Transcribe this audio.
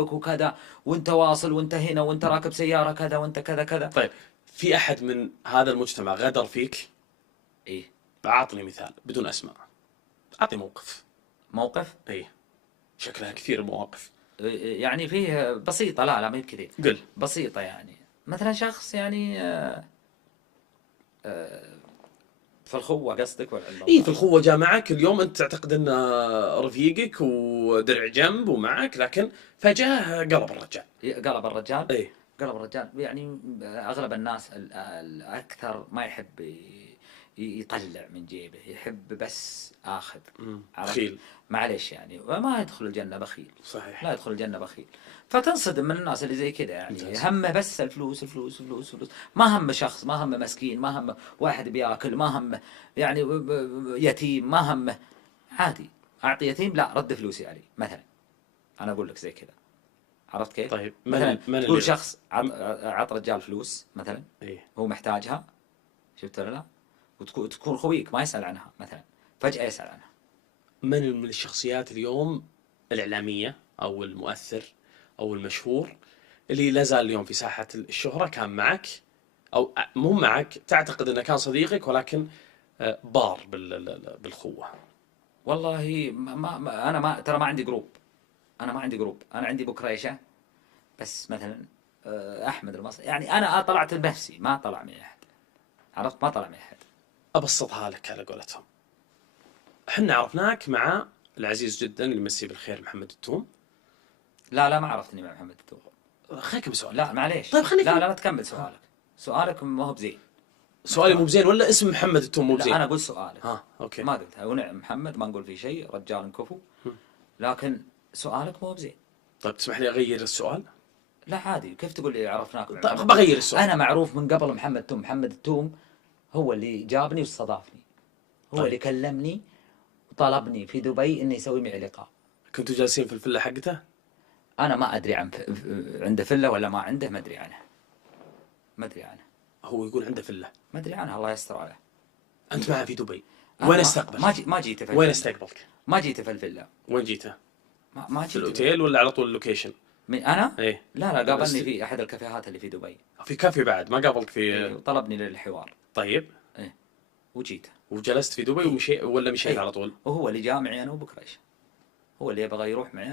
يحبك وكذا، وانت واصل وانت هنا وانت راكب سيارة كذا وانت كذا كذا. طيب في أحد من هذا المجتمع غدر فيك؟ ايه. أعطني مثال بدون أسماء، أعطي موقف. موقف؟ إيه، شكلها كثير المواقف. يعني فيه بسيطة، لا ما هي كثير. قل. بسيطة يعني مثلا شخص يعني في الخوة قصدك ولا إيه، في الموضوع؟ الخوة جاء معك اليوم، أنت تعتقد أنه رفيقك ودرع جنب ومعك، لكن فجأة قلب الرجال. قلب الرجال. إيه. قلب الرجال يعني اغلب الناس الاكثر ما يحب يطلع من جيبه، يحب بس اخذ. عرفت؟ بخيل. معلش يعني وما يدخل الجنة بخيل. صحيح. لا يدخل الجنة بخيل. فتنصدم من الناس اللي زي كذا، يعني ممتاز. همه بس الفلوس الفلوس الفلوس الفلوس، ما همه شخص، ما همه مسكين، ما همه واحد بياكل، ما همه يعني يتيم، ما همه. عادي اعطي يتيم، لا رد فلوسي عليه مثلا. انا اقول لك زي كذا. عرفت كيف؟ طيب مثلا من تقول اللي شخص عط رجال فلوس مثلا، إيه. هو محتاجها، شفت ولا لا؟ وتكون خويك ما يسأل عنها مثلا، فجأة يسأل عنها. من الشخصيات اليوم الإعلامية أو المؤثر أو المشهور اللي لا زال اليوم في ساحة الشهرة كان معك، أو مو معك، تعتقد أنه كان صديقك ولكن بار بالخوة؟ والله انا ما ترى ما عندي جروب. انا ما عندي جروب، انا عندي بكريشة بس مثلا. احمد المصري يعني انا طلعت بنفسي، ما طلع من احد. عرفت؟ ما طلع من احد. أبسطها لك على قولتهم، حنا عرفناك مع العزيز جدا اللي يمسيه بالخير محمد التوم. لا ما عرفتني مع محمد التوغ. خليك بسؤال. لا معليش. طيب خليك لا تكمل سؤالك. سؤالك ما هو بزين. سؤالي مو محترم. بزين ولا اسم محمد التوم مو لا بزين؟ انا اقول سؤالك. ها أوكي. ما قلت ونعم محمد، ما نقول فيه شيء، رجال كفو. لكن سؤالك مو بزين. طيب تسمح لي أغير السؤال؟ لا عادي، كيف تقول لي عرفناك من طيب محمد التوم؟ بغير السؤال. انا معروف من قبل محمد التوم. محمد التوم هو اللي جابني واستضافني، هو طيب اللي كلمني وطلبني في دبي انه يسوي معي لقاء. كنتوا جالسين في الفيلا حقته؟ انا ما ادري عن عنده فله ولا ما عنده، ما ادري عنه. ما ادري عنه. هو يقول عنده فيلا. ما ادري عنه، الله يستر عليه. أنت معه في دبي؟ أنا وين استقبلك؟ ما جيت في وين الفيلا. استقبلك؟ ما جيت في الفيلا. وين جيته؟ ما في جيت الأوتيل ولا على طول اللوكيشن؟ انا؟ إيه. لا قابلني في احد الكافيهات اللي في دبي. في كافي بعد ما قابلك في؟ إيه، وطلبني للحوار. طيب. ايه وجيت. وجلست في دبي ومشي ولا مشيت ايه على طول؟ وهو اللي جاء معي انا وبكريش، هو اللي يبغى يروح معي.